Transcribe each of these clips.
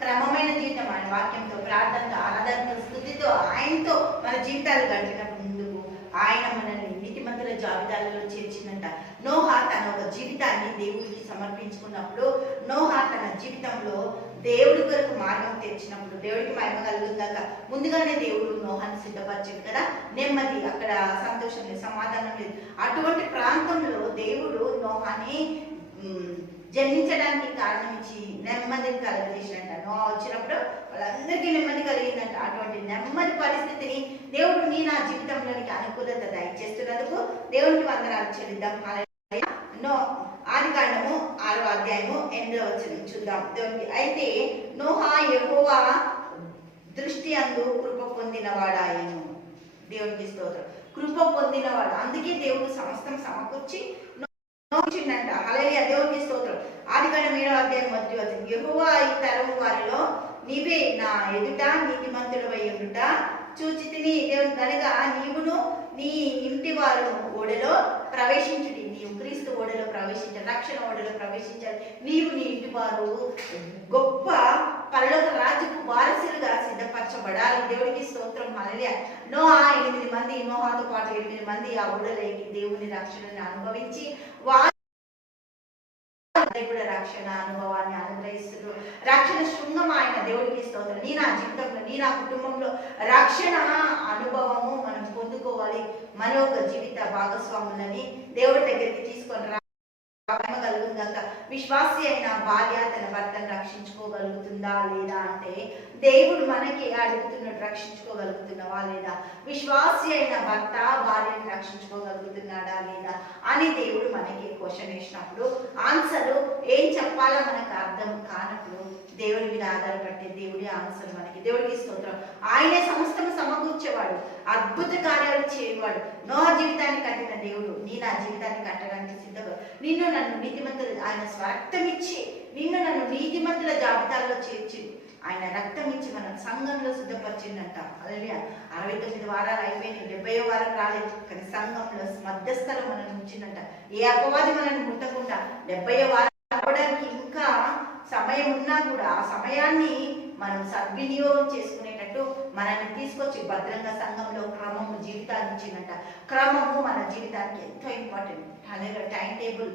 క్రమమైన జీవితం ఆయన వాక్యంతో ప్రార్థనతో ఆరాధనతో స్థుతితో ఆయనతో మన జీవితాలు గడిపినప్పుడు ముందుకు ఆయన మనల్ని నీతిమంతుల జాబితాలలో చేర్చిందంట. నోహా తన ఒక జీవితాన్ని దేవుడికి సమర్పించుకున్నప్పుడు నోహా తన జీవితంలో దేవుడి కొరకు మార్గం తెచ్చినప్పుడు దేవుడికి మహిమ కలుగుతుందాక ముందుగానే దేవుడు నోహాన్ని సిద్ధపరిచింది కదా? నెమ్మది అక్కడ సంతోషం లేదు సమాధానం లేదు. అటువంటి ప్రాంతంలో దేవుడు నోహాని జన్మించడానికి కారణం ఇచ్చి నెమ్మదిని కలగజేసినట్ట నోహా వచ్చినప్పుడు వాళ్ళందరికీ నెమ్మది కలిగిందంట. అటువంటి నెమ్మది పరిస్థితిని దేవుడు నీ నా జీవితంలోనికి అనుకూలత దయచేస్తున్నందుకు దేవుడికి వందనాలు చెల్లిద్దాం. నో ఆది కాండము ఆరో అధ్యాయము ఎనిమిదో వచ్చిన చూద్దాం. దేవునికి అయితే నోహా ఎక్కువ దృష్టి అందు కృప పొందినవాడాయను. దేవునికి స్తోత్రం. కృప పొందినవాడు. అందుకే దేవుడు సమస్తం సమకూర్చి నోచిందంట అలాగే దేవునికి స్తోత్రం. ఆది కాండం ఏడో అధ్యాయం మొదటి వచ్చింది ఈ తరము వారిలో నీవే నా ఎదుట నీతిమంతుడవై ఎదుట చూచి తిని దేవుని కనుక నీవును నీ ఇంటి వారు ఓడలో ప్రవేశించుడి. నీవు క్రీస్తు ఓడలో ప్రవేశించాలి రక్షణ ఓడలో ప్రవేశించాలి నీవు నీ ఇంటి వారు గొప్ప పరలోక రాజుకు వారసులుగా సిద్ధపరచబడాలి. దేవుడికి స్తోత్రం. నో ఆ ఎనిమిది మంది నోహాతో పాటు ఎనిమిది మంది ఆ ఓడలోకి దేవుని రక్షణను అనుభవించి వారు కూడా రక్షణ అనుభవాన్ని అనుగ్రహిస్తుడు రక్షణ శృంగం ఆయన దేవుడికి స్తోత్రం. నీ నా జీవితంలో నీ నా కుటుంబంలో రక్షణ అనుభవము మనం పొందుకోవాలి. మన జీవిత భాగస్వాములని దేవుడి దగ్గరికి తీసుకొని రాగలుగుందాక విశ్వాసి అయిన భార్య తన భర్తను రక్షించుకోగలుగుతుందా లేదా అంటే దేవుడు మనకి అడుగుతున్నాడు రక్షించుకోగలుగుతున్నావా లేదా? విశ్వాసి అయిన భర్త భార్యను రక్షించుకోగలుగుతున్నాడా లేదా? అని దేవుడు మనకి క్వశ్చన్ వేసినప్పుడు ఆన్సర్ ఏం చెప్పాలో మనకు అర్థం కానప్పుడు దేవుడి మీద ఆధారపడితే దేవుడి ఆన్సర్ మనకి దేవుడికి స్తోత్రం. ఆయనే సమస్తం సమకూర్చేవాడు అద్భుత కార్యాలు చేయవాడు. నో జీవితాన్ని కట్టిన దేవుడు నీ నా జీవితాన్ని కట్టడానికి సిద్ధపడు. నిన్ను నన్ను నీతిమంతులు ఆయన స్వార్థం ఇచ్చి నిన్ను నన్ను నీతిమంతుల జాబితాలో చేర్చి ఆయన రక్తం ఇచ్చి మనం సంఘంలో సిద్ధపరిచిందంట. అలలియ అరవై తొమ్మిది వారాలు అయిపోయినాయి డెబ్బై వారం రాలేదు. కానీ సంఘంలో మధ్యస్థలం మనం ఉంచిందంట. ఏ అపవాది మనల్ని ముట్టకుండా డెబ్బై వారం రావడానికి ఇంకా సమయం ఉన్నా కూడా ఆ సమయాన్ని మనం సద్వినియోగం చేసుకునేటట్టు మనల్ని తీసుకొచ్చి భద్రంగా సంఘంలో క్రమము జీవితాన్ని ఇచ్చిందంట. క్రమము మన జీవితానికి ఎంతో ఇంపార్టెంట్ అలాగే టైం టేబుల్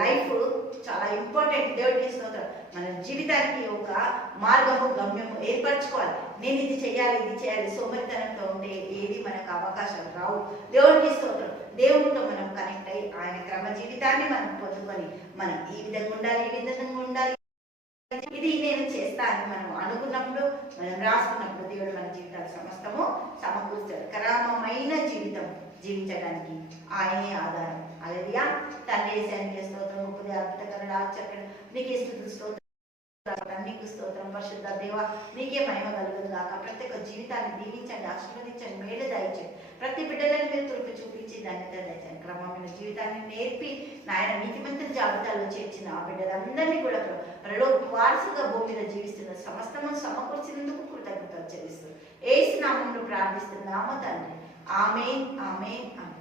లైఫ్ చాలా ఇంపార్టెంట్ దేవుడికి స్తోత్రం మన జీవితానికి ఒక మార్గము గమ్యము ఏర్పరచుకోవాలి. నేను ఇది చేయాలి ఇది చేయాలి. సోమరితనంతో ఉంటే ఏది మనకు అవకాశాలు రావు. దేవుడికి స్తోత్రం దేవునితో మనం కనెక్ట్ అయ్యి ఆయన క్రమ జీవితాన్ని మనం పొందుకొని మనం ఈ విధంగా ఉండాలి ఈ విధంగా ఉండాలి. ఇది నేను చేస్తాను. మనం అనుకున్నప్పుడు మనం రాసుకున్నప్పుడు దేవుడు మన జీవితాలు సమస్తము సమకూర్చాడు క్రమమైన జీవితం జీవించడానికి ఆయనే ఆధారం. అలదియా తండ్రి ఏసానికి స్తోత్రం ఉపదే అద్భుతకరణ ఆచరణ నీకే స్థుతులు స్తోత్రం పరిశుద్ధ దేవ నీకే మహిమ కలుగుతుంది కాక ప్రతి ఒక్క జీవితాన్ని దీవించండి ఆశీర్వదించండి మేలు దయచండి ప్రతి బిడ్డలను మీరు తుడిపి చూపించి ధన్యత దయచండి క్రమమైన జీవితాన్ని నేర్పి నాయన నీతిమంతుల జాబితాలో చేర్చిన ఆ బిడ్డలందరినీ కూడా ప్రలో వారసుగా భూమి మీద జీవిస్తున్న సమస్తము సమకూర్చినందుకు కృతజ్ఞతలు చెల్లిస్తుంది ఏసు నామంలో ప్రార్థిస్తున్నాము తండ్రి. ఆమె ఆమె ఆమె